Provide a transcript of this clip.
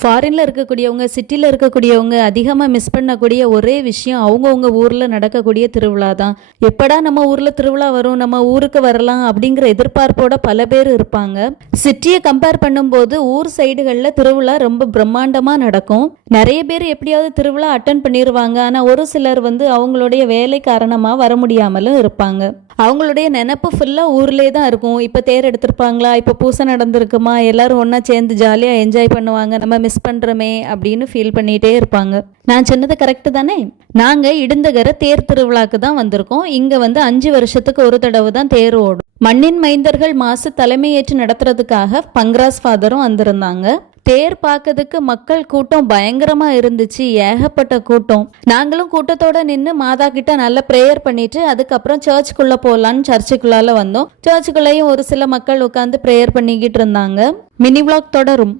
ஃபாரின்ல இருக்கக்கூடியவங்க, சிட்டியில் இருக்கக்கூடியவங்க அதிகமாக மிஸ் பண்ணக்கூடிய ஒரே விஷயம் அவங்கவுங்க ஊரில் நடக்கக்கூடிய திருவிழா தான். எப்படா நம்ம ஊரில் திருவிழா வரும், நம்ம ஊருக்கு வரலாம் அப்படிங்கிற எதிர்பார்ப்போட பல பேர் இருப்பாங்க. சிட்டியை கம்பேர் பண்ணும்போது ஊர் சைடுகளில் திருவிழா ரொம்ப பிரம்மாண்டமாக நடக்கும். நிறைய பேர் எப்படியாவது திருவிழா அட்டன் பண்ணிடுவாங்க. ஆனால் ஒரு சிலர் அவங்களுடைய வேலை காரணமாக வர முடியாமலும் இருப்பாங்க. அவங்களுடைய நினப்பு ஃபுல்லாக ஊர்லேயே தான் இருக்கும். இப்போ தேர் எடுத்திருப்பாங்களா, இப்போ பூசை நடந்திருக்குமா, எல்லாரும் ஒன்றா சேர்ந்து ஜாலியாக என்ஜாய் பண்ணுவாங்க, நம்ம மிஸ் பண்ணுறோமே அப்படின்னு ஃபீல் பண்ணிகிட்டே இருப்பாங்க. நான் சொன்னது கரெக்டு தானே? நாங்கள் இடுந்தகரை தேர் திருவிழாக்கு தான் வந்திருக்கோம். இங்கே 5 வருஷத்துக்கு ஒரு தடவை தான் தேர் ஓடும். மண்ணின் மைந்தர்கள் மாசு தலைமையேற்று நடத்துறதுக்காக பங்கராஸ் ஃபாதரும் வந்திருந்தாங்க. தேர் பார்க்கறதுக்கு மக்கள் கூட்டம் பயங்கரமா இருந்துச்சு. ஏகப்பட்ட கூட்டம். நாங்களும் கூட்டத்தோட நின்று மாதா கிட்ட நல்ல ப்ரேயர் பண்ணிட்டு அதுக்கப்புறம் சர்ச்சுக்குள்ள போகலான்னு சர்ச்சுக்குள்ளால வந்தோம். சர்ச்சுக்குள்ளேயும் ஒரு சில மக்கள் உட்காந்து ப்ரேயர் பண்ணிக்கிட்டு இருந்தாங்க. மினி விளாக் தொடரும்.